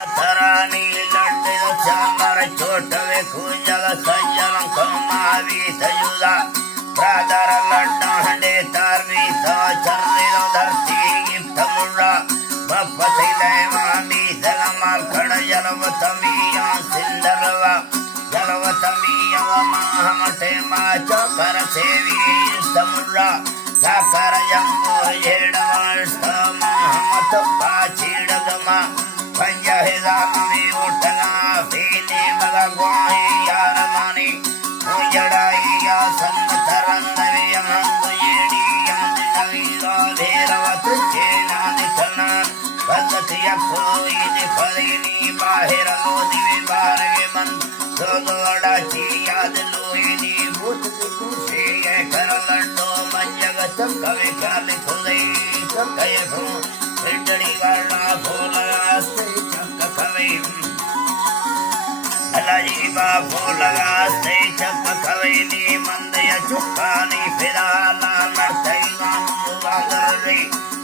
धरानी लड्डे चामर छोटवे कुंजल सज्जन कमावी सयुदा प्रादर लड्डा हंडे तारवी चर्रे धरती गिफ्ट मुर्रा बपति देवामी सलमाल खड़ जलवतमिया सिंदरवा जलवतमिया महामठे माच कर सेवी समुर्रा साकर जंगो येडवाष्ट महामत पाचिडगमा पंजहिदा कवि उठना फीले भगवाई यार मानी मुजड़ाई या संतरंदवे यमंगुयेड़ी यमंगुयेड़ी राधेरवत चेना दिखना भगतिया कोई दिखरीनी बाहिर लोदिवे बारवे मन सोगोड़ा ची याद लोईनी भूत कुशे ये कर लड्डो मंजगत कवि काल खुदई कहे भू पिंडड़ी वाला भोला से चक कवि अलाजी बा भोला से चक कवि नी मंदय चुकानी फिराला नर्तई नाम वागरे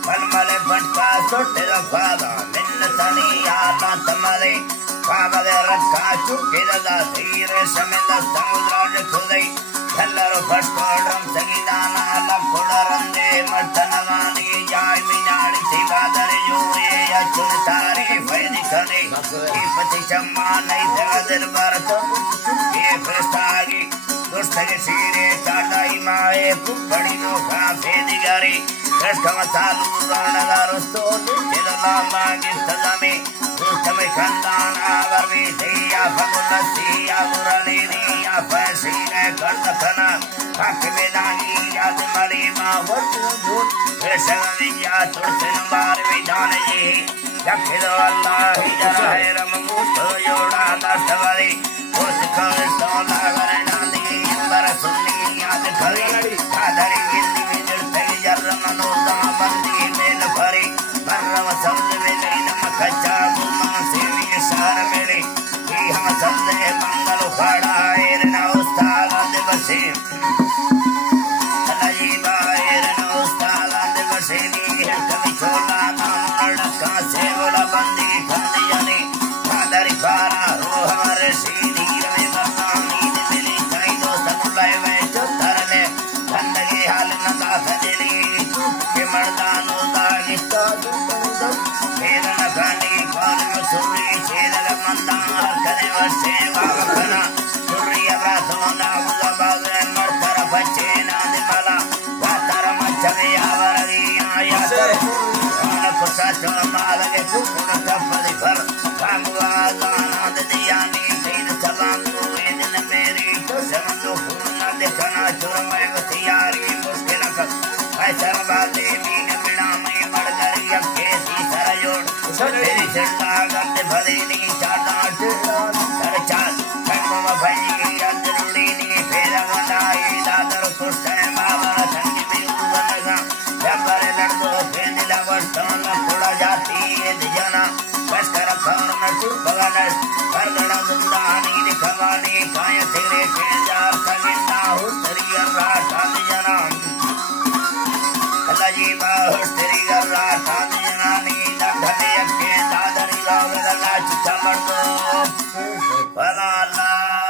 मलमले फटका सोटे रफादा मिन्न तनी आला तमरे कागले रखा चुके दा धीरे समेत समुद्र खुदई ಎಲ್ಲರೂ ಪಟ್ಟೋಡಂ ಸಂಗೀತಾನ ಲಕ್ಕುಡರಂದೆ ಮಟ್ಟನವಾನಿ ಜಾಯ್ ಮಿನಾಡಿ ಸಿವಾದರೆ ಜೋಯೇ ಅಚ್ಚುತಾರಿ ವೈದಿಕನೆ ಈ ಪತಿ ಚಮ್ಮಾನೈ ಜಗದರ್ ಭಾರತ ಏ ಪ್ರಸ್ತಾಗಿ ದುಷ್ಟಗೆ ಸೀರೆ ಚಾಡಾಯಿ ಮಾಯೆ ಕುಪ್ಪಡಿನೋ ಕಾಫೆ ದಿಗಾರಿ ಕೃಷ್ಣವತಾಲು ರಣಗಾರಸ್ತೋ ನಿತ್ಯದಲಾಮಾಗಿ ಸದಮೆ ದುಷ್ಟಮೆ ಕಂದಾನ ವರ್ವಿ ಸೈಯ ಫಗುಲ ಸಿಯ ಮುರಳಿನಿ फैसीने कर्णखना हकमेदानी याद मरी माँ वटुभूत वेशविया तुर्सिन बार विधान जी यक्षिदो अल्लाह जरा है रमूत योड़ा दस्तवरी उस कविस्तो लागरणानी अंबर सुन्नी याद खरी कादरी गिल्ली विजल तई जर मनोदा बंदी मेल भरी मर्रम समझ में नहीं नमक कच्चा गुमा सेवी सार मेरे हम संदे मंगल खड़ा एरना उस्ताद दिवसे अलाजी बाएरना उस्ताद दिवसे नी कवि छोला नाम लड़का से बोला बंदी खाने जाने फादरी पारा रो हमारे सीनी रवि बरनामी दिली कई दोस्त मुलाय में चुतर ले गंदगी हाल नंदा सजली के मर्दान उदागी तो एरना खाने कौन सुरी चेदर मंदार कने वर्षे वावकना सुरिय ब्राथोना उदबागे मर्तर बच्चे नादिमला वातर मच्छमे यावरगी आयातर कौन कुसा चोमालगे कुकुण कपदी फल कांगुआ गानाद दियानी तीन सलांगु एदिन मेरी तो समझो पूर्णा देखना चुरमय वसियारी मुश्किलक ऐसर बादे मीन बिना में मड़गरी अक्के सी सरयोड़ तेरी चिंता गंद भलेनी चाटा कर चाल कण्म भई अंदरुली नी फेर वनाई दादर कुष्ठ बाबर संग में उवनगा जबर लड़को फेंदिला वर्षन थोड़ा जाती है दिजना बस कर खौर न चुपगन परगण गुंदानी दिखवानी काय तेरे